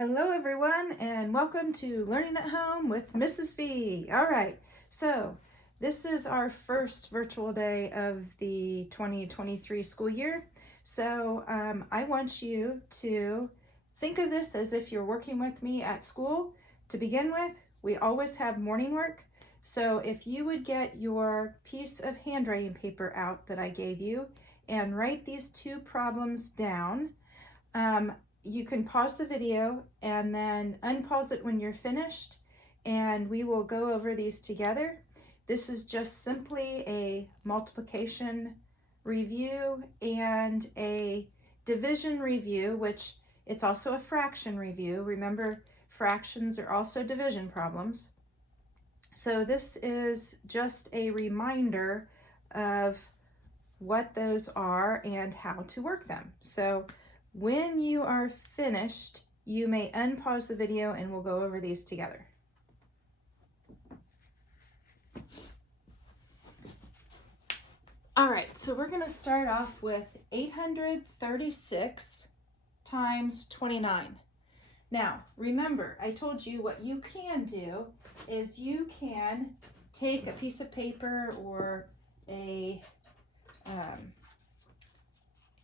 Hello everyone and welcome to Learning at Home with Mrs. V. All right, so this is our first virtual day of the 2023 school year. So I want you to think of this as if you're working with me at school. To begin with, we always have morning work. So if you would get your piece of handwriting paper out that I gave you and write these two problems down. You can pause the video and then unpause it when you're finished, and we will go over these together. This is just simply a multiplication review and a division review, which it's also a fraction review. Remember, fractions are also division problems. So this is just a reminder of what those are and how to work them. So when you are finished, you may unpause the video and we'll go over these together. All right, so we're going to start off with 836 times 29. Now, remember, I told you what you can do is you can take a piece of paper or a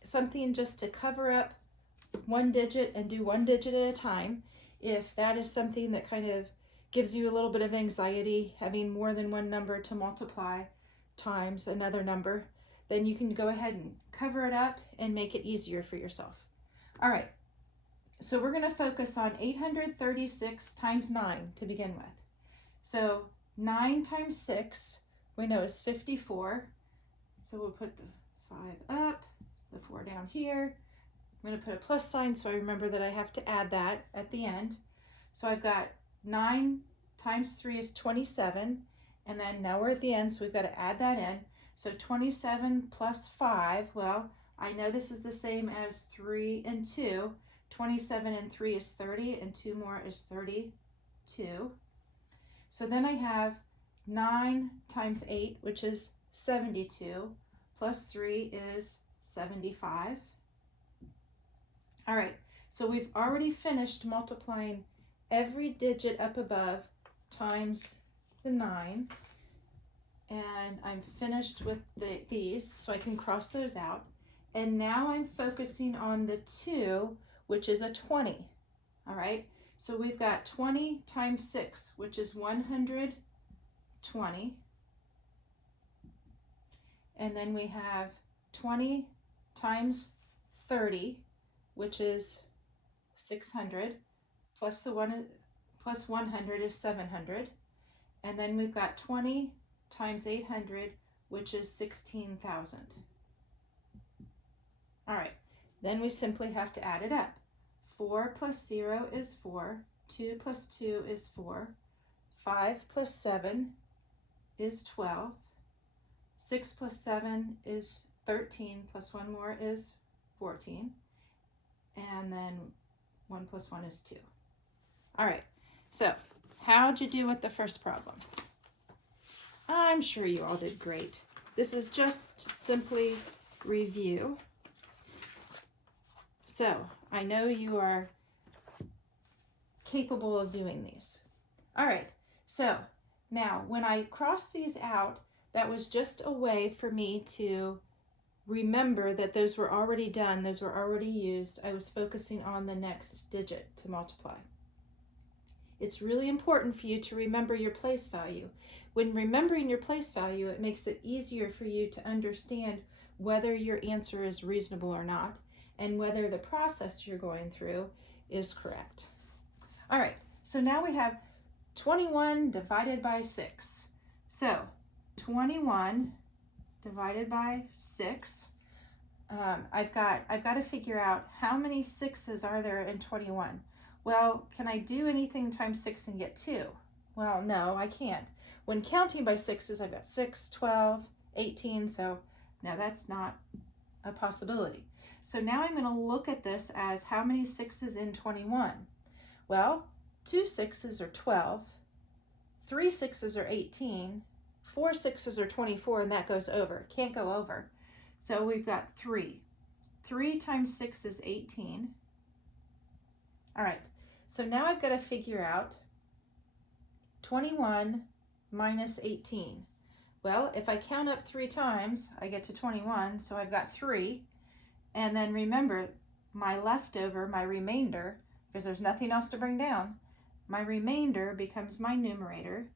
something just to cover up one digit and do one digit at a time. If that is something that kind of gives you a little bit of anxiety, having more than one number to multiply times another number, then you can go ahead and cover it up and make it easier for yourself. All right, so we're going to focus on 836 times 9 to begin with. So 9 times 6 we know is 54. So we'll put the 5 up, the 4 down here. I'm going to put a plus sign so I remember that I have to add that at the end. So I've got 9 times 3 is 27, and then now we're at the end, so we've got to add that in. So 27 plus 5, well, I know this is the same as 3 and 2. 27 and 3 is 30, and 2 more is 32. So then I have 9 times 8, which is 72, plus 3 is 75. All right, so we've already finished multiplying every digit up above times the 9, and I'm finished with these, so I can cross those out. And now I'm focusing on the 2, which is a 20. All right, so we've got 20 times 6, which is 120. And then we have 20 times 30, which is 600, plus 100 is 700. And then we've got 20 times 800, which is 16,000. All right, then we simply have to add it up. 4 plus 0 is 4, 2 plus 2 is 4, 5 plus 7 is 12, 6 plus 7 is 13, plus 1 more is 14, and then 1 plus 1 is 2. All right, so how'd you do with the first problem? I'm sure you all did great. This is just simply review. So I know you are capable of doing these. All right, so now when I cross these out, that was just a way for me to remember that those were already done, those were already used. I was focusing on the next digit to multiply. It's really important for you to remember your place value. When remembering your place value, it makes it easier for you to understand whether your answer is reasonable or not, and whether the process you're going through is correct. All right, so now we have 21 divided by 6. So 21 divided by 6. I've got to figure out how many 6's are there in 21. Well, can I do anything times 6 and get 2? Well, no, I can't. When counting by 6's, I've got 6, 12, 18, so now that's not a possibility. So now I'm going to look at this as how many 6's in 21? Well, 2 6's are 12, 3 6's are 18, 4 6's are 24, and that goes over. Can't go over. So we've got 3. 3 times 6 is 18. All right, So now I've got to figure out 21 minus 18. Well, if I count up 3 times, I get to 21, so I've got 3. And then remember, my leftover, my remainder, because there's nothing else to bring down, my remainder becomes my numerator,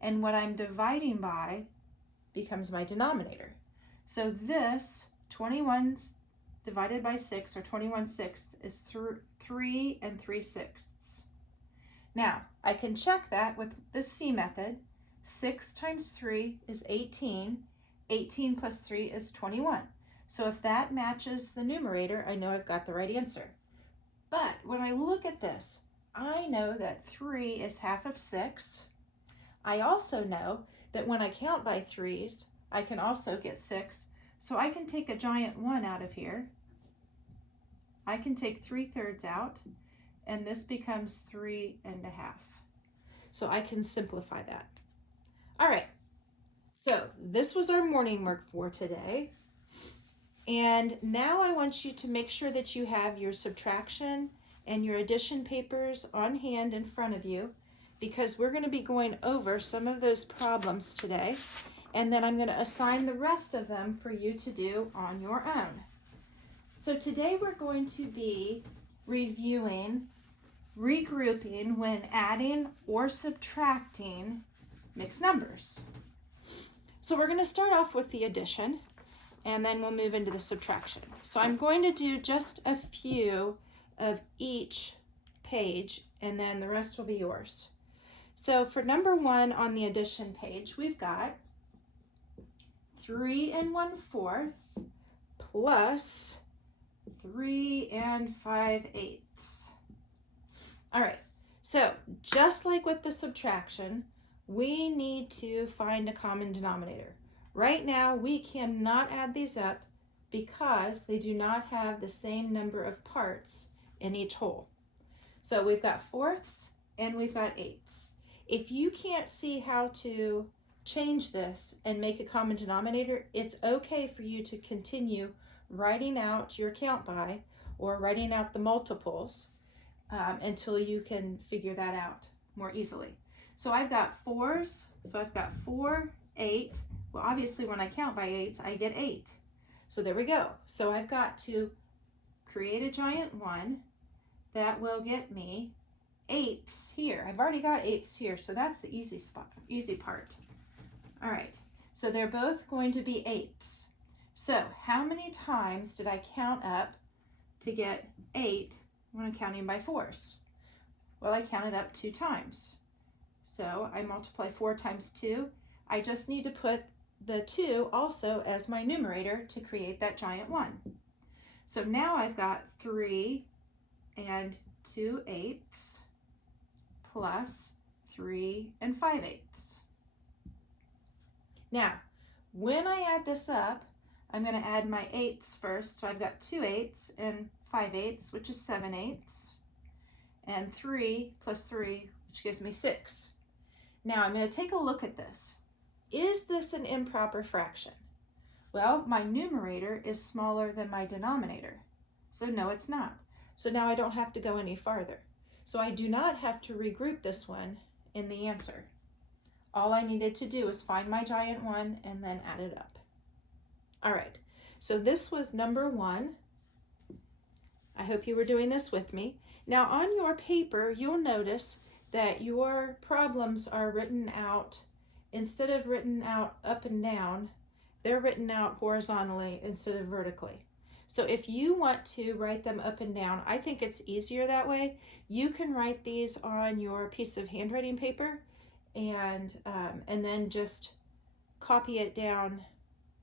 and what I'm dividing by becomes my denominator. So this 21 divided by 6, or 21/6, is 3 3/6. Now, I can check that with the C method. 6 times 3 is 18. 18 plus 3 is 21. So if that matches the numerator, I know I've got the right answer. But when I look at this, I know that 3 is half of 6. I also know that when I count by 3s, I can also get 6. So I can take a giant 1 out of here. I can take 3/3 out, and this becomes 3 1/2. So I can simplify that. All right, so this was our morning work for today. And now I want you to make sure that you have your subtraction and your addition papers on hand in front of you, because we're going to be going over some of those problems today, and then I'm going to assign the rest of them for you to do on your own. So today we're going to be reviewing regrouping when adding or subtracting mixed numbers. So we're going to start off with the addition, and then we'll move into the subtraction. So I'm going to do just a few of each page, and then the rest will be yours. So for number 1 on the addition page, we've got 3 1/4 plus 3 5/8. All right, so just like with the subtraction, we need to find a common denominator. Right now, we cannot add these up because they do not have the same number of parts in each whole. So we've got 4ths and we've got 8ths. If you can't see how to change this and make a common denominator, it's okay for you to continue writing out your count by or writing out the multiples until you can figure that out more easily. So I've got 4s, so I've got 4, 8. Well, obviously when I count by 8s, I get 8. So there we go. So I've got to create a giant 1 that will get me 8s here. I've already got 8s here, so that's the easy part. All right, so they're both going to be 8s. So how many times did I count up to get 8 when I'm counting by 4s? Well, I counted up 2 times. So I multiply 4 times 2. I just need to put the 2 also as my numerator to create that giant 1. So now I've got 3 2/8 plus 3 5/8. Now, when I add this up, I'm going to add my 8ths first. So I've got 2 8ths and 5/8, which is 7 8ths, and 3 plus 3, which gives me 6. Now I'm going to take a look at this. Is this an improper fraction? Well, my numerator is smaller than my denominator, so no, it's not. So now I don't have to go any farther. So I do not have to regroup this one in the answer. All I needed to do is find my giant 1 and then add it up. All right, so this was number 1. I hope you were doing this with me. Now on your paper, you'll notice that your problems are written out, instead of written out up and down, they're written out horizontally instead of vertically. So if you want to write them up and down, I think it's easier that way. You can write these on your piece of handwriting paper and then just copy it down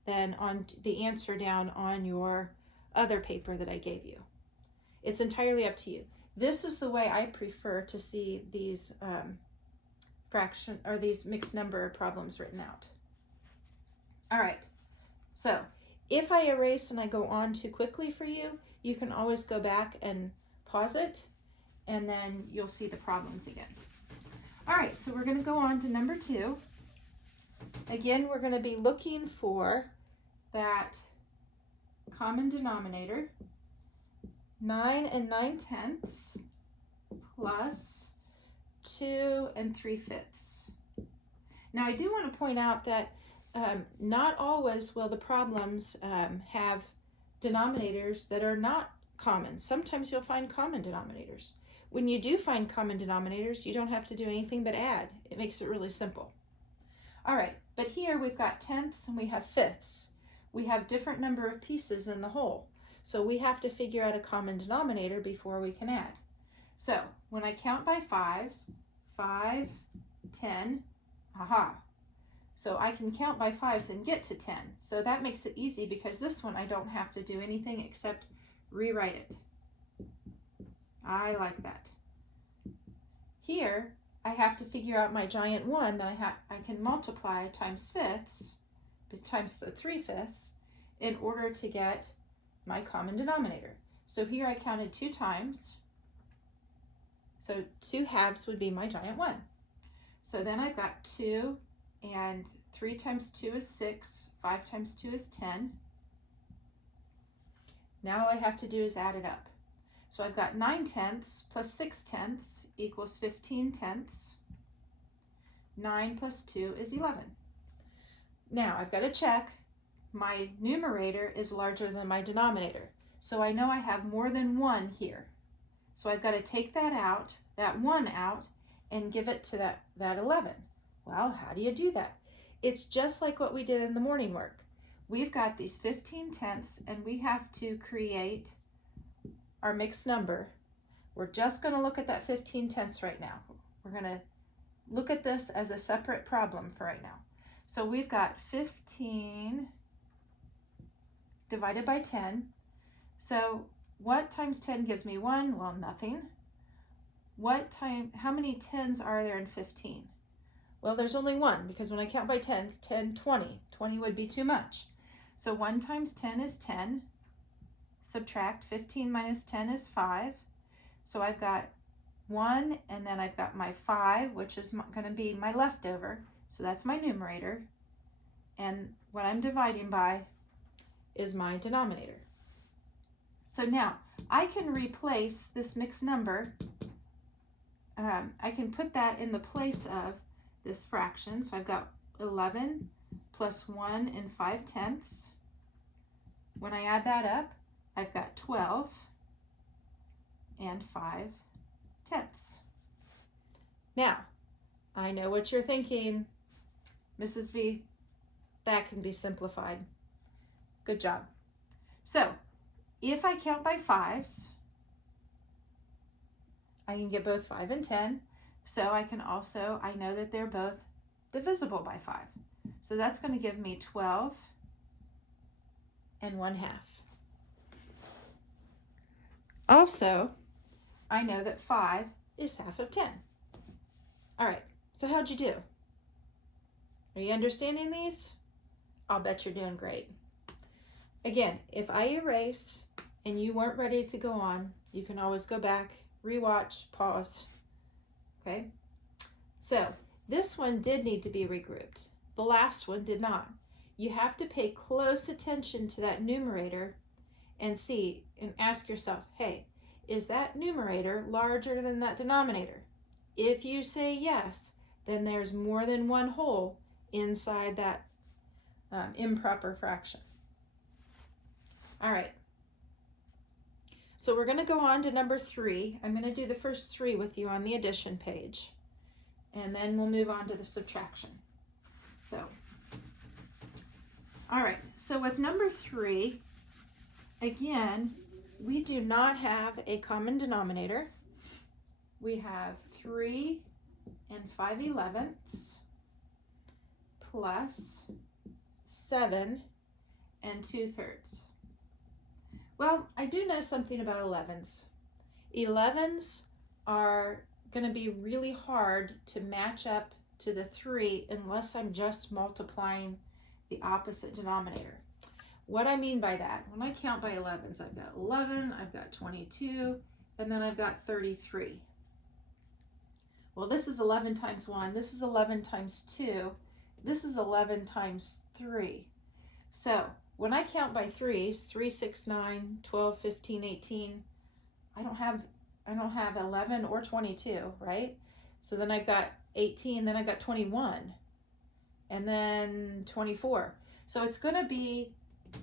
then on the answer down on your other paper that I gave you. It's entirely up to you. This is the way I prefer to see these fraction or these mixed number problems written out. All right, so if I erase and I go on too quickly for you, you can always go back and pause it, and then you'll see the problems again. All right, so we're going to go on to number 2. Again, we're going to be looking for that common denominator, 9 9/10 plus 2 3/5. Now I do want to point out that not always will the problems have denominators that are not common. Sometimes you'll find common denominators. When you do find common denominators, you don't have to do anything but add. It makes it really simple. All right, but here we've got tenths and we have fifths. We have different number of pieces in the whole. So we have to figure out a common denominator before we can add. So when I count by fives, 5, 10, aha. So I can count by fives and get to 10. So that makes it easy because this one I don't have to do anything except rewrite it. I like that. Here I have to figure out my giant 1 that I can multiply times fifths, times the 3/5 in order to get my common denominator. So here I counted 2 times. So 2 halves would be my giant 1. So then I've got 2 and 3 times 2 is 6, 5 times 2 is 10. Now all I have to do is add it up. So I've got 9 tenths plus 6 tenths equals 15 tenths. 9 plus 2 is 11. Now I've got to check. My numerator is larger than my denominator. So I know I have more than 1 here. So I've got to take that out, that 1 out, and give it to that 11. Well, how do you do that? It's just like what we did in the morning work. We've got these 15 tenths and we have to create our mixed number. We're just going to look at that 15 tenths right now. We're going to look at this as a separate problem for right now. So we've got 15 divided by 10. So what times 10 gives me 1? Well, nothing. How many 10s are there in 15? Well, there's only 1 because when I count by 10s, 10, 20. 20 would be too much. So 1 times 10 is 10. Subtract 15 minus 10 is 5. So I've got 1 and then I've got my 5, which is going to be my leftover. So that's my numerator. And what I'm dividing by is my denominator. So now I can replace this mixed number. I can put that in the place of this fraction. So I've got 11 plus 1 and 5 tenths. When I add that up, I've got 12 and 5 tenths. Now, I know what you're thinking, Mrs. V, that can be simplified. Good job. So, if I count by fives, I can get both 5 and 10. So I know that they're both divisible by 5. So that's going to give me 12 and 1/2. Also, I know that 5 is half of 10. All right, so how'd you do? Are you understanding these? I'll bet you're doing great. Again, if I erase and you weren't ready to go on, you can always go back, rewatch, pause. Okay? So, this one did need to be regrouped. The last one did not. You have to pay close attention to that numerator and see and ask yourself, hey, is that numerator larger than that denominator? If you say yes, then there's more than one whole inside that improper fraction. All right. So we're going to go on to number 3. I'm going to do the first 3 with you on the addition page, and then we'll move on to the subtraction. So, all right. So with number 3, again, we do not have a common denominator. We have 3 and 5/11 plus 7 and 2/3. Well, I do know something about 11s. 11s are going to be really hard to match up to the 3 unless I'm just multiplying the opposite denominator. What I mean by that, when I count by 11s, I've got 11, I've got 22, and then I've got 33. Well, this is 11 times 1, this is 11 times 2, this is 11 times 3. So when I count by 3s, 3, 6, 9, 12, 15, 18, I don't have I don't have 11 or 22, right? So then I've got 18, then I've got 21, and then 24. So it's going to be,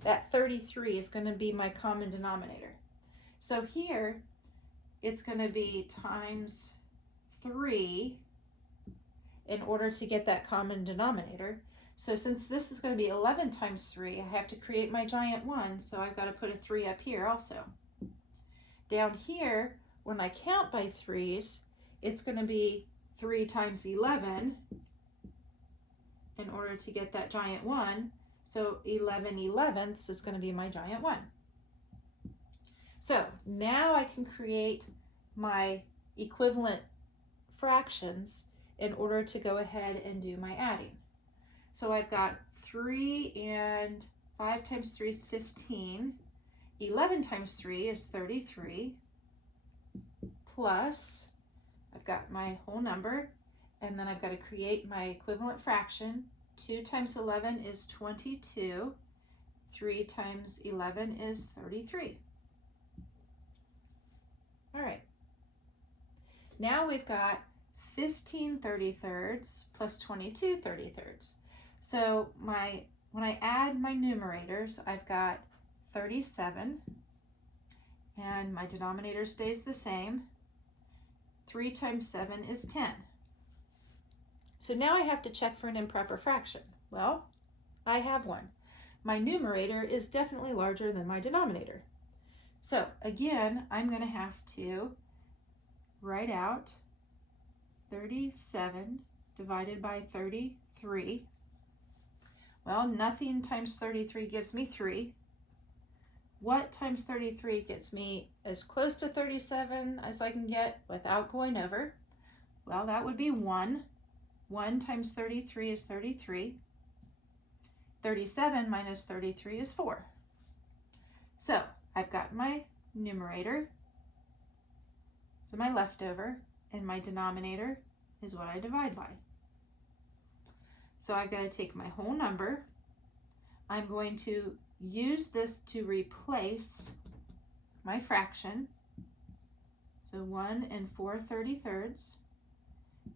that 33 is going to be my common denominator. So here, it's going to be times 3 in order to get that common denominator. So since this is going to be 11 times 3, I have to create my giant 1, so I've got to put a 3 up here also. Down here, when I count by 3s, it's going to be 3 times 11 in order to get that giant 1. So 11 elevenths is going to be my giant 1. So now I can create my equivalent fractions in order to go ahead and do my adding. So I've got 3 and 5 times 3 is 15. 11 times 3 is 33. Plus, I've got my whole number, and then I've got to create my equivalent fraction. 2 times 11 is 22. 3 times 11 is 33. All right. Now we've got 15 33rds plus 22 33rds. So when I add my numerators, I've got 37, and my denominator stays the same. 3 times 7 is 10. So now I have to check for an improper fraction. Well, I have one. My numerator is definitely larger than my denominator. So again, I'm going to have to write out 37 divided by 33. Well, nothing times 33 gives me 3. What times 33 gets me as close to 37 as I can get without going over? Well, that would be 1. 1 times 33 is 33. 37 minus 33 is 4. So I've got my numerator, so my leftover, and my denominator is what I divide by. So I've got to take my whole number. I'm going to use this to replace my fraction. So 1 and 4 33rds.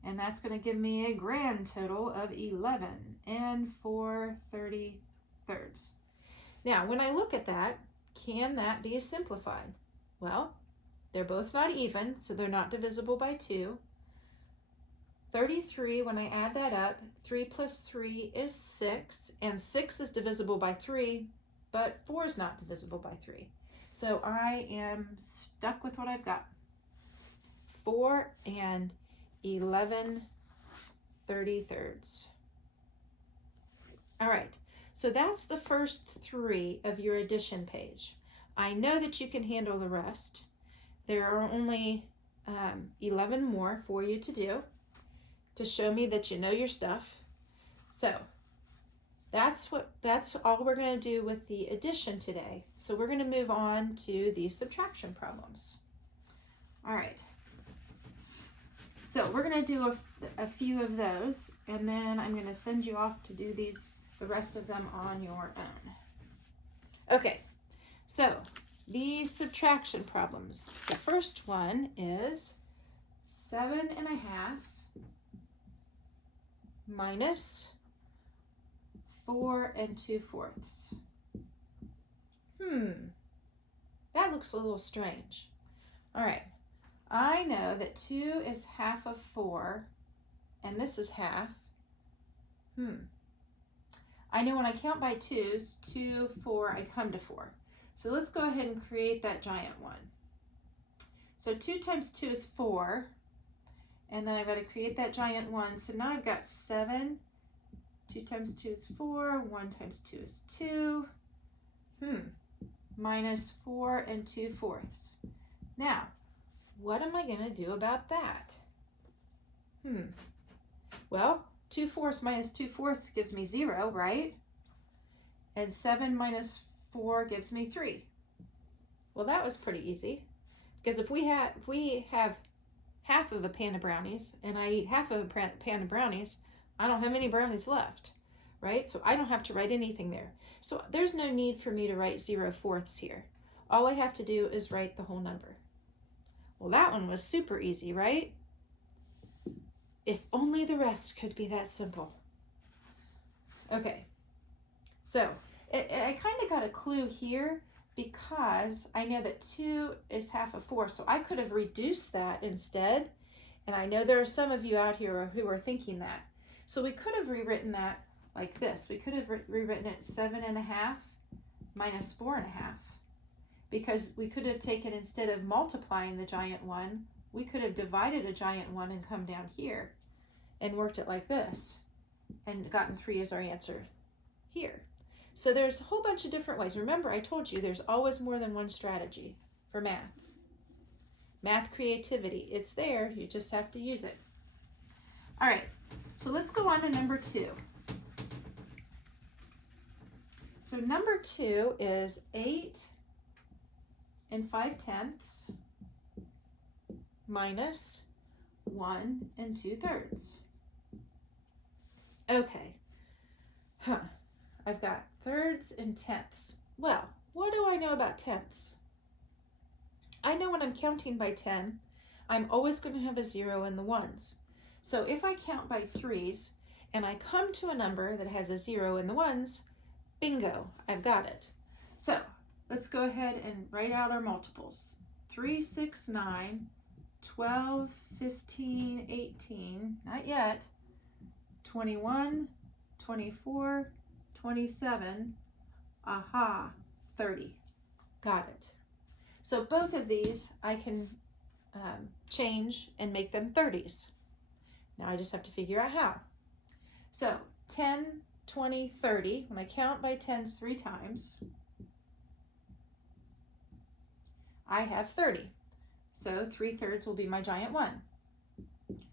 And that's going to give me a grand total of 11 and 4 33rds. Now, when I look at that, can that be simplified? Well, they're both not even, so they're not divisible by 2. 33, when I add that up, 3 plus 3 is 6, and 6 is divisible by 3, but 4 is not divisible by 3. So I am stuck with what I've got. 4 and 11 33rds. All right, so that's the first 3 of your addition page. I know that you can handle the rest. There are only 11 more for you to do to show me that you know your stuff. So that's all we're going to do with the addition today. So we're going to move on to the subtraction problems. All right. So we're going to do a few of those, and then I'm going to send you off to do the rest of them on your own. Okay, so these subtraction problems. The first one is 7 1/2 minus 4 2/4. That looks a little strange. All right. I know that 2 is half of 4, and this is half. I know when I count by 2s, 2, 4, I come to 4. So let's go ahead and create that giant one. So 2 times 2 is 4, and then I've got to create that giant one. So now I've got 7. 2 times 2 is 4, 1 times 2 is 2. Minus 4 2/4. Now, what am I going to do about that? Well, 2/4 minus 2/4 gives me 0, right? And 7 minus 4 gives me 3. Well, that was pretty easy. Because if we have half of a pan of brownies and I eat half of a pan of brownies, I don't have any brownies left, right? So I don't have to write anything there. So there's no need for me to write 0/4 here. All I have to do is write the whole number. Well, that one was super easy, right? If only the rest could be that simple. Okay, so I kind of got a clue here because I know that 2 is half of 4, so I could have reduced that instead. And I know there are some of you out here who are thinking that. So we could have rewritten that like this. We could have rewritten it 7.5 minus 4.5, because we could have taken, instead of multiplying the giant 1, we could have divided a giant 1 and come down here and worked it like this and gotten 3 as our answer here. So there's a whole bunch of different ways. Remember, I told you there's always more than one strategy for math. Math creativity, it's there, you just have to use it. All right, so let's go on to number 2. So number 2 is 8 5/10 minus 1 2/3. Okay, I've got thirds and tenths. Well, what do I know about tenths? I know when I'm counting by 10, I'm always going to have a 0 in the ones. So if I count by 3s and I come to a number that has a 0 in the ones, bingo, I've got it. So let's go ahead and write out our multiples. 3, 6, 9, 12, 15, 18, not yet, 21, 24, 27, 30. Got it. So both of these I can change and make them 30s. Now I just have to figure out how. So 10, 20, 30, when I count by 10s 3 times, I have 30. So 3/3 will be my giant 1.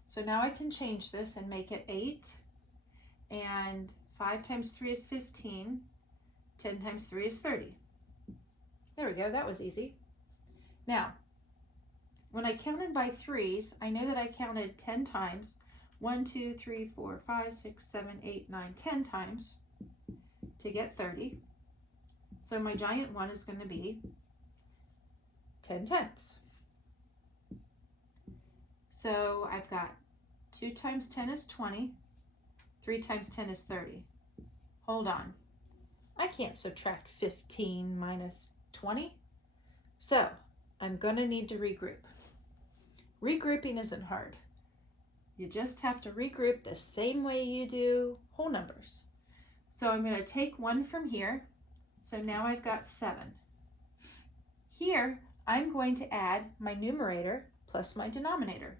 So now I can change this and make it 8, and 5 times 3 is 15, 10 times 3 is 30. There we go, that was easy. Now, when I counted by 3s, I know that I counted 10 times, 1, 2, 3, 4, 5, 6, 7, 8, 9, 10 times to get 30. So my giant 1 is going to be 10/10. So I've got 2 times 10 is 20, 3 times 10 is 30. Hold on, I can't subtract 15 minus 20. So I'm going to need to regroup. Regrouping isn't hard. You just have to regroup the same way you do whole numbers. So I'm going to take 1 from here. So now I've got 7. Here, I'm going to add my numerator plus my denominator.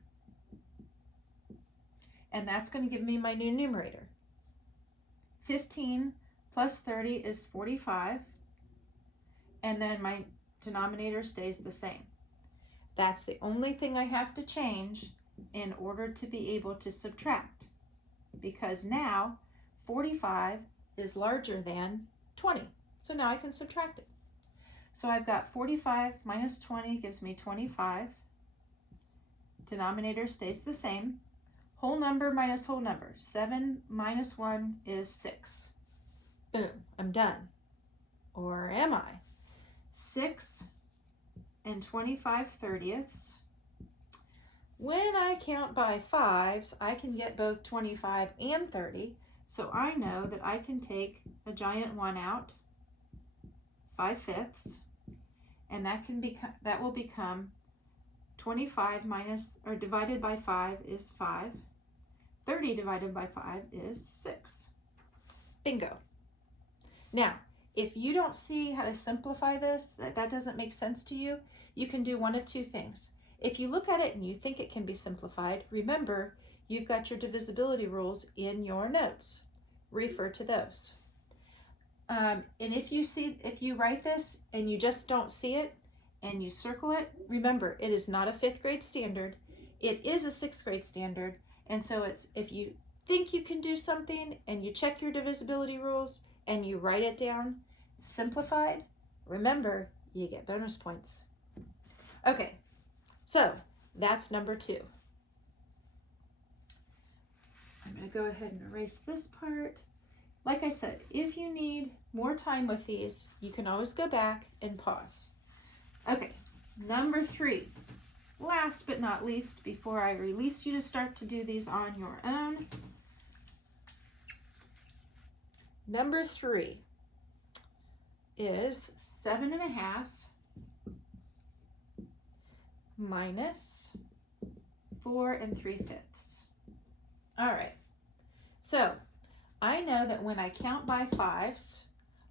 And that's going to give me my new numerator. 15 plus 30 is 45. And then my denominator stays the same. That's the only thing I have to change in order to be able to subtract, because now 45 is larger than 20. So now I can subtract it. So I've got 45 minus 20 gives me 25. Denominator stays the same. Whole number minus whole number. 7 minus 1 is 6. Boom, I'm done. Or am I? 6 and 25/30. When I count by 5s, I can get both 25 and 30. So I know that I can take a giant 1 out, 5/5, and that will become 25 minus, or divided by 5 is 5. 30 divided by 5 is 6. Bingo. Now, if you don't see how to simplify this, that doesn't make sense to you, you can do one of two things. If you look at it and you think it can be simplified, remember, you've got your divisibility rules in your notes. Refer to those. And if you write this and you just don't see it and you circle it, remember, it is not a 5th grade standard. It is a 6th grade standard. And so if you think you can do something and you check your divisibility rules and you write it down simplified, remember, you get bonus points. Okay, so that's number 2. I'm going to go ahead and erase this part. Like I said, if you need more time with these, you can always go back and pause. Okay, number 3. last but not least, before I release you to start to do these on your own, number 3 is 7.5 minus 4 3/5. All right, so I know that when I count by 5s,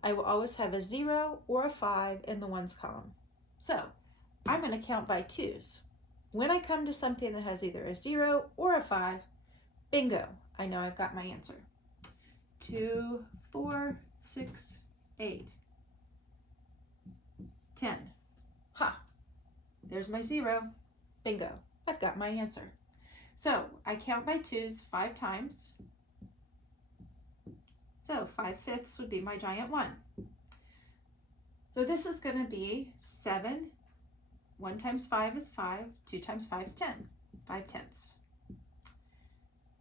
I will always have a 0 or a 5 in the ones column. So I'm going to count by 2s. When I come to something that has either a 0 or a 5, bingo, I know I've got my answer. 2, 4, 6, 8, 10. Ha! There's my 0. Bingo, I've got my answer. So I count by 2s 5 times. So 5/5 would be my giant 1. So this is going to be 7. 1 times 5 is 5. 2 times 5 is 10. 5/10.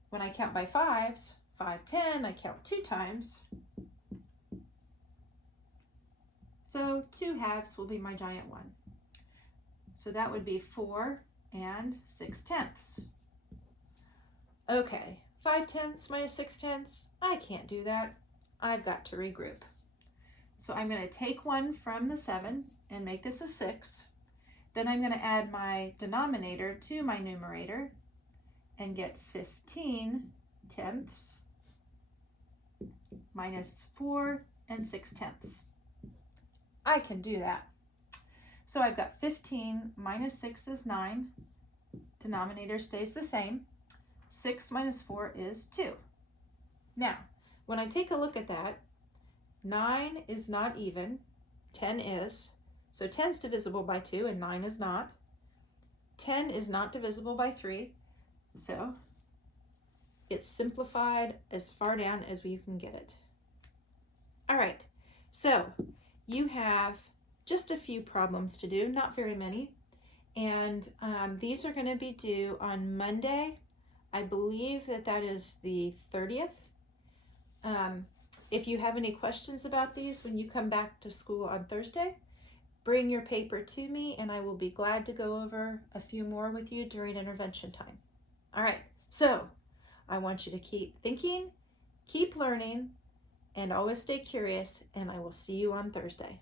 When I count by 5s, 5, 10, I count 2 times. So 2/2 will be my giant 1. So that would be 4 6/10. Okay, 5/10 minus 6/10, I can't do that. I've got to regroup. So I'm going to take 1 from the 7 and make this a 6. Then I'm going to add my denominator to my numerator and get 15/10 minus 4 6/10. I can do that. So I've got 15 minus 6 is 9. Denominator stays the same. 6 minus 4 is 2. Now, when I take a look at that, 9 is not even, 10 is. So 10 is divisible by 2 and 9 is not. 10 is not divisible by 3. So it's simplified as far down as you can get it. All right, so you have just a few problems to do, not very many. And these are going to be due on Monday. I believe that is the 30th. If you have any questions about these when you come back to school on Thursday, bring your paper to me and I will be glad to go over a few more with you during intervention time. All right, so I want you to keep thinking, keep learning, and always stay curious, and I will see you on Thursday.